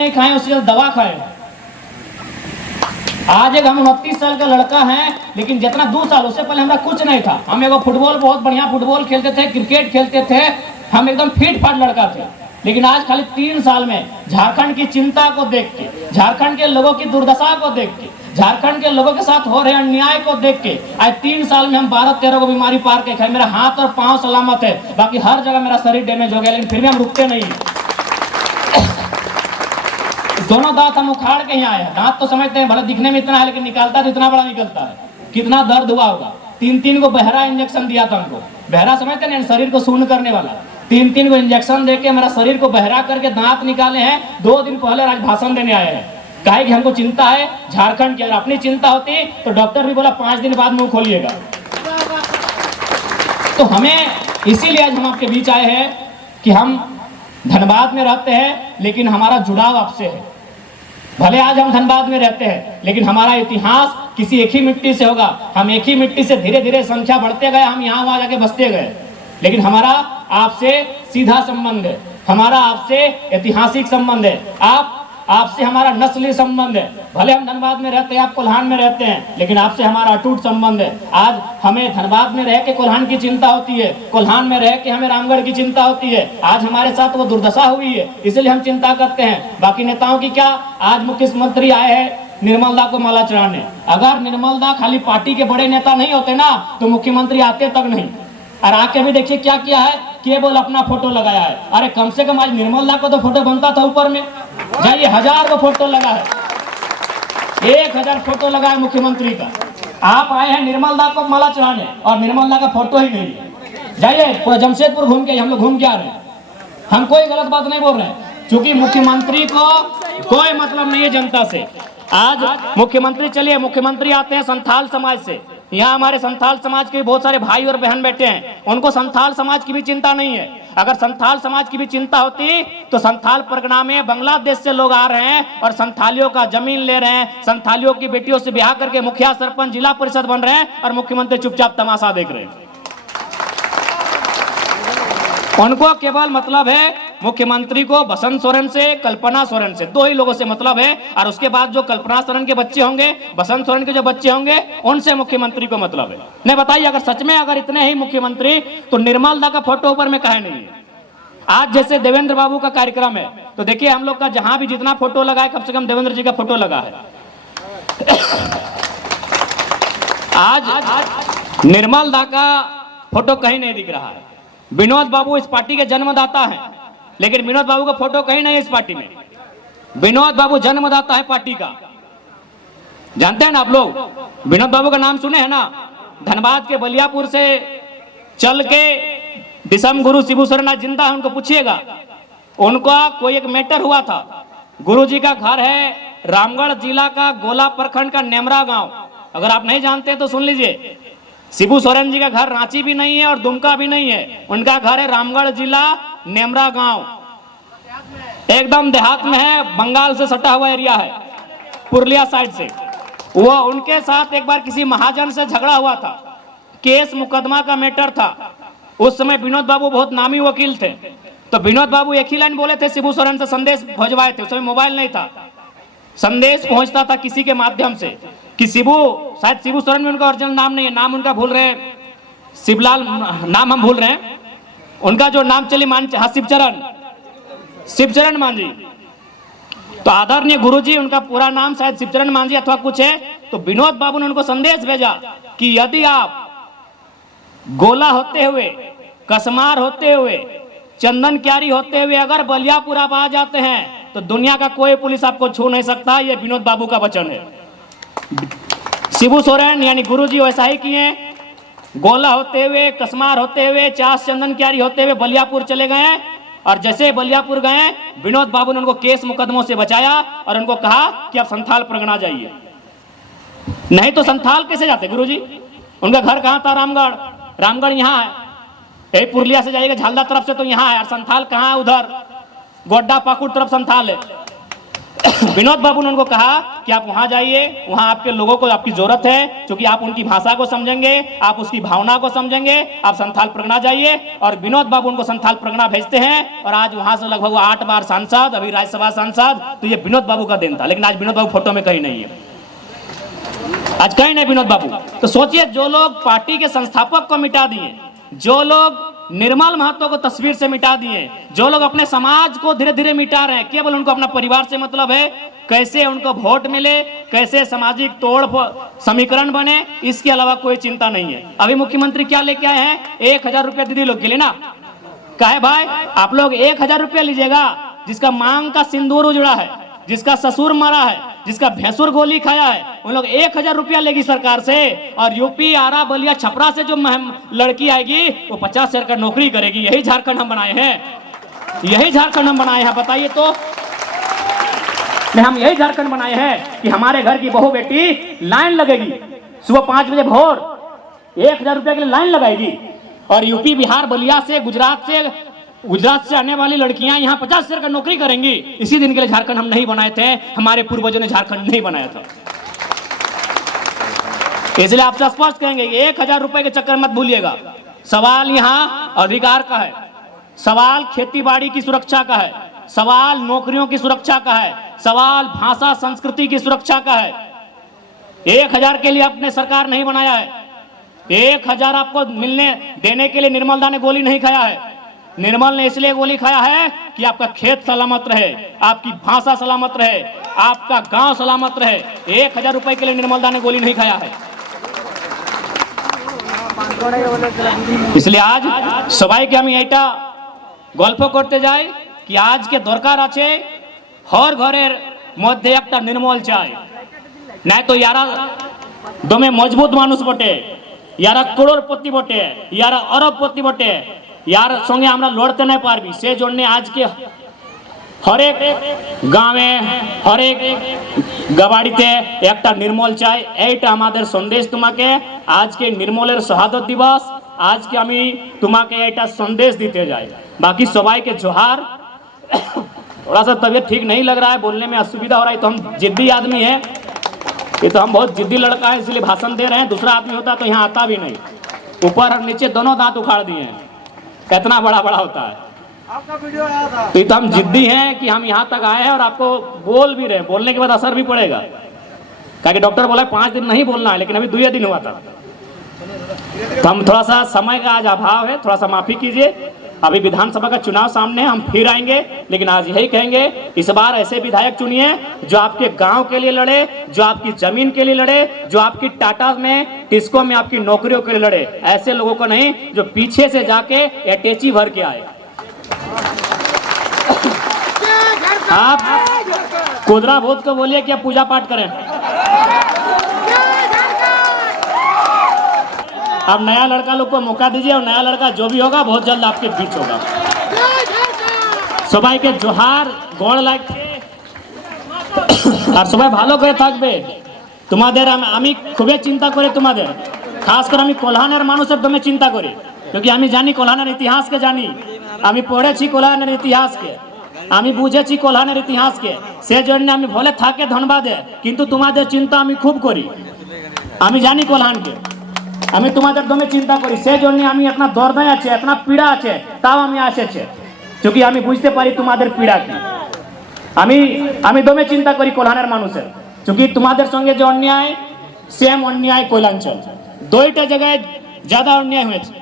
नहीं खाए, उससे दवा खाए। आज एक हम 29 साल का लड़का है, लेकिन जितना 2 साल उससे पहले हमारा कुछ नहीं था। हम एगो फुटबॉल, बहुत बढ़िया फुटबॉल खेलते थे, क्रिकेट खेलते थे, हम एकदम फिट फाट लड़का थे। लेकिन आज खाली 3 साल में झारखंड की चिंता को देख के, झारखंड के लोगों की दुर्दशा को देख के, झारखंड के लोगों के साथ हो रहे अन्याय को देख के, आज 3 साल में हम 12-13 को बीमारी पार के खाए। मेरा हाथ और पांव सलामत है, बाकी हर जगह मेरा शरीर डैमेज हो गया, लेकिन फिर भी हम रुकते नहीं। दोनों दांत हम उखाड़ के यहाँ आए हैं। दांत तो समझते हैं भले दिखने में इतना है, लेकिन निकालता तो इतना बड़ा निकलता है। कितना दर्द हुआ होगा। 3-3 को बहरा इंजेक्शन दिया था हमको। बहरा समझते हैं, शरीर को शून्य करने वाला। 3-3 को इंजेक्शन देके मेरा शरीर को बहरा करके दांत निकाले हैं। 2 दिन पहले आज भाषण देने आए हैं। कहे कि हमको चिंता है झारखंड की। अगर अपनी चिंता होती तो डॉक्टर भी बोला 5 दिन बाद मुंह खोलिएगा। तो हमें इसीलिए आज हम आपके बीच आए हैं कि हम धनबाद में रहते हैं, लेकिन हमारा जुड़ाव आपसे है। भले आज हम धनबाद में रहते हैं, लेकिन हमारा इतिहास किसी एक ही मिट्टी से होगा। हम एक ही मिट्टी से धीरे धीरे संख्या बढ़ते गए, हम यहाँ वहाँ जाके बसते गए, लेकिन हमारा आपसे सीधा संबंध है, हमारा आपसे ऐतिहासिक संबंध है, आपसे हमारा नस्ली संबंध है। भले हम धनबाद में रहते हैं, आप कोल्हान में रहते हैं, लेकिन आपसे हमारा अटूट संबंध है। आज हमें धनबाद में रह के कोल्हान की चिंता होती है, कोल्हान में रह के हमें रामगढ़ की चिंता होती है। आज हमारे साथ वो दुर्दशा हुई है, इसलिए हम चिंता करते हैं। बाकी नेताओं की क्या, आज मुख्यमंत्री आए हैं निर्मल दा को माला चढ़ाने। अगर निर्मल दा खाली पार्टी के बड़े नेता नहीं होते ना, तो मुख्यमंत्री आते तक नहीं। और आके भी देखिए क्या किया है, केवल अपना फोटो लगाया है। अरे कम से कम आज निर्मल दा को तो फोटो बनता था ऊपर में। जाइए, 1000 को फोटो लगा है, 1000 फोटो लगा है मुख्यमंत्री का। आप आए हैं निर्मल दा को माला चढ़ाने, और निर्मल दा का फोटो ही नहीं है। जाइए पूरा जमशेदपुर घूम के, हम लोग घूम के आ रहे हैं। हम कोई गलत बात नहीं बोल रहे हैं, क्योंकि मुख्यमंत्री को कोई मतलब नहीं है जनता से। आज मुख्यमंत्री, चलिए मुख्यमंत्री आते हैं संथाल समाज से। यहाँ हमारे संथाल समाज के बहुत सारे भाई और बहन बैठे हैं, उनको संथाल समाज की भी चिंता नहीं है। अगर संथाल समाज की भी चिंता होती तो संथाल परगना में बांग्लादेश से लोग आ रहे हैं और संथालियों का जमीन ले रहे हैं, संथालियों की बेटियों से ब्याह करके मुखिया, सरपंच, जिला परिषद बन रहे हैं, और मुख्यमंत्री चुपचाप तमाशा देख रहे हैं। उनको केवल मतलब है मुख्यमंत्री को बसंत सोरेन से, कल्पना सोरेन से, 2 ही लोगों से मतलब है। और उसके बाद जो कल्पना सोरेन के बच्चे होंगे, बसंत सोरेन के जो बच्चे होंगे, उनसे मुख्यमंत्री को मतलब है। नहीं बताइए, अगर सच में अगर इतने ही मुख्यमंत्री, तो निर्मल दा का फोटो ऊपर में काहे नहीं है? आज जैसे देवेंद्र बाबू का कार्यक्रम है, तो देखिए हम लोग का जहां भी जितना फोटो लगा है, कम से कम देवेंद्र जी का फोटो लगा है। आज निर्मल दा का फोटो कहीं नहीं दिख रहा है। विनोद बाबू इस पार्टी के जन्मदाता हैं, लेकिन विनोद बाबू का फोटो कहीं नहीं है इस पार्टी में। विनोद बाबू जन्मदाता है पार्टी का, जानते हैं ना आप लोग? विनोद बाबू का नाम सुने हैं ना? धनबाद के बलियापुर से चल के दिसम गुरु शिबू सोरेन जिंदा है, उनको पूछिएगा। उनका कोई एक मैटर हुआ था। गुरुजी का घर है रामगढ़ जिला का गोला प्रखंड का नेमरा गांव। अगर आप नहीं जानते तो सुन लीजिए। शिबू सोरेन जी का घर रांची भी नहीं है और दुमका भी नहीं है, उनका घर है रामगढ़ जिला नेमरा गांव, एकदम देहात में है, बंगाल से सटा हुआ एरिया है, पुरलिया साइड से। वो उनके साथ एक बार किसी महाजन से झगड़ा हुआ था, केस मुकदमा का मैटर था। उस समय विनोद बाबू बहुत नामी वकील थे, तो विनोद बाबू एक ही लाइन बोले थे शिबू सोरेन से, संदेश भिजवाए थे। उस समय मोबाइल नहीं था, संदेश पहुंचता था किसी के माध्यम से कि शिबू, शायद शिबू सोरेन में उनका ओरिजिनल नाम नहीं है, नाम उनका भूल रहे हैं, शिवलाल नाम हम भूल रहे हैं, उनका जो नाम चले शिवचरण मांझी। तो आदरणीय गुरुजी, उनका पूरा नाम शायद शिवचरण मांझी अथवा कुछ है। तो विनोद बाबू ने उनको संदेश भेजा कि यदि आप गोला होते हुए, कसमार होते हुए, चंदन क्यारी होते हुए अगर बलियापुर आप आ जाते हैं, तो दुनिया का कोई पुलिस आपको छू नहीं सकता। ये विनोद बाबू का वचन है। शिबू सोरेन यानी गुरुजी वैसा ही किए, गोला होते हुए, कसमार होते हुए, चास चंदन क्यारी होते हुए बलियापुर चले गए। और जैसे बलियापुर गए, विनोद बाबू ने उनको केस मुकदमों से बचाया और उनको कहा कि आप संथाल परगना जाइए। नहीं तो संथाल कैसे जाते गुरुजी? उनका घर कहाँ था? रामगढ़। रामगढ़ यहाँ है, यही पुरलिया से जाइएगा झालदा तरफ से तो यहाँ है। और संथाल कहाँ है? उधर गोड्डा पाकुड़ तरफ संथाल है। विनोद बाबू ने उनको कहा कि आप वहां जाइए, वहां आपके लोगों को आपकी जरूरत है, क्योंकि आप उनकी भाषा को समझेंगे, आप उसकी भावना को समझेंगे। आप संथाल परगना जाइए। और विनोद बाबू उनको संथाल परगना भेजते हैं और आज वहां से लगभग 8 बार सांसद, अभी राज्यसभा सांसद। तो ये विनोद बाबू का दिन था, लेकिन आज विनोद बाबू फोटो में कहीं नहीं है, आज कहीं नहीं विनोद बाबू। तो सोचिए, जो लोग पार्टी के संस्थापक को मिटा दिए, जो लोग निर्मल महतो को तस्वीर से मिटा दिए, जो लोग अपने समाज को धीरे धीरे मिटा रहे हैं, केवल उनको अपना परिवार से मतलब है, कैसे उनको वोट मिले, कैसे सामाजिक तोड़ समीकरण बने, इसके अलावा कोई चिंता नहीं है। अभी मुख्यमंत्री क्या लेके आए हैं? 1000 रुपया दीदी लोग के लिए ना, कहे भाई आप लोग 1000 रुपया लीजिएगा, जिसका मांग का सिंदूर उजड़ा है, जिसका ससुर मरा है, जिसका भैंसुर गोली खाया है, उन लोग 1000 रुपया लेगी सरकार से। और यूपी, आरा, बलिया, छपरा से जो लड़की आएगी वो 50,000 का नौकरी करेगी। यही झारखंड हम बनाए हैं, यही झारखंड हम बनाए हैं। बताइए तो, हम यही झारखंड बनाए हैं कि हमारे घर की बहू बेटी लाइन लगेगी सुबह 5 बजे भोर, 1000 रुपया के लिए लाइन लगाएगी। और यूपी, बिहार, बलिया से, गुजरात से आने वाली लड़कियां यहाँ 50,000 का नौकरी करेंगी। इसी दिन के लिए झारखंड हम नहीं बनाए थे, हमारे पूर्वजों ने झारखंड नहीं बनाया था। इसलिए आपसे स्पष्ट कहेंगे, 1000 रुपए के चक्कर मत भूलिएगा। सवाल यहाँ अधिकार का है, सवाल खेतीबाड़ी की सुरक्षा का है, सवाल नौकरियों की सुरक्षा का है, सवाल भाषा संस्कृति की सुरक्षा का है। 1000 के लिए अपने सरकार नहीं बनाया है। 1000 आपको मिलने देने के लिए निर्मल दा ने गोली नहीं खाया है। निर्मल ने इसलिए गोली खाया है कि आपका खेत सलामत रहे, आपकी भाषा सलामत रहे, आपका गांव सलामत रहे। 1000 रुपए के लिए निर्मल दा ने गोली नहीं खाया है। इसलिए आज सबाई के আমি এটা গল্প করতে যাই कि आज के দরকার আছে हर ঘরের মধ্যে একটা নির্মল চাই, নাই তো ইয়ারা দমে মজবুত মানুষ বটে, ইয়ারা করোড়পতি বটে, ইয়ারা অরবপতি বটে, यार संगे আমরা লড়তে না পারবি। সেই জন্য আজকে হরেক গ্রামে, হরেক গাবাড়িতে একটা নির্মল চাই। এইটা আমাদের সন্দেশ তোমাকে। আজকে নির্মলের শহাদত দিবস, আজকে আমি তোমাকে এটা সন্দেশ দিতে যাই। बाकी सबाई के जोहार। थोड़ा सा तबीयत ठीक नहीं लग रहा है, बोलने में असुविधा हो रहा है, तो हम जिद्दी आदमी है, ये तो हम बहुत जिद्दी लड़का है, इसलिए भाषण दे रहे हैं। दूसरा आदमी होता तो यहाँ आता भी नहीं। ऊपर और नीचे दोनों दांत उखाड़ दिए हैं, इतना बड़ा बड़ा होता है। आपका वीडियो आया था। तो हम जिद्दी हैं कि हम यहाँ तक आए हैं और आपको बोल भी रहे, बोलने के बाद असर भी पड़ेगा। क्योंकि डॉक्टर बोला 5 दिन नहीं बोलना है, लेकिन अभी 2 दिन हुआ था। तो हम थोड़ा सा समय का आज अभाव है, थोड़ा सा माफी कीजिए। अभी विधानसभा का चुनाव सामने है, हम फिर आएंगे, लेकिन आज यही कहेंगे, इस बार ऐसे विधायक चुनिए जो आपके गांव के लिए लड़े, जो आपकी जमीन के लिए लड़े, जो आपकी टाटा में, टिस्को में आपकी नौकरियों के लिए लड़े। ऐसे लोगों को नहीं जो पीछे से जाके अटैची भर के आए। आप कुदरा भूत को बोलिए कि आप पूजा पाठ करें। अब नया लड़का लोग को मौका दीजिए, और नया लड़का जो भी होगा बहुत जल्द आपके बीच होगा। सबाई के जोहार गौड़ লাগছে আর সবাই ভালো করে থাকবে। তোমাদের আমি খুবই চিন্তা করি, তোমাদের খাস করে আমি কোলহানের মানুষের দমে চিন্তা করি, क्योंकि আমি জানি কোলহানের ইতিহাসকে জানি, আমি পড়েছি কোলহানের ইতিহাসকে, আমি বুঝেছি কোলহানের ইতিহাসকে। সেজন্য আমি ভুলে থাকে ধন্যবাদে, কিন্তু তোমাদের চিন্তা আমি খুব করি। আমি জানি কোলহানকে, আমি তোমাদের দমে চিন্তা করি। সেজন্য আমি अपना দর্দ আছে, अपना পীড়া আছে, তাও আমি এসেছি, क्योंकि আমি বুঝতে পারি তোমাদের পীড়া কি। আমি দমে চিন্তা করি কোলহানের মানুষের, क्योंकि তোমাদের সঙ্গে যে অন্যায়, সেম অন্যায় কৈলাঞ্চল, দুইটা জায়গায় ज़्यादा অন্যায় হয়েছে।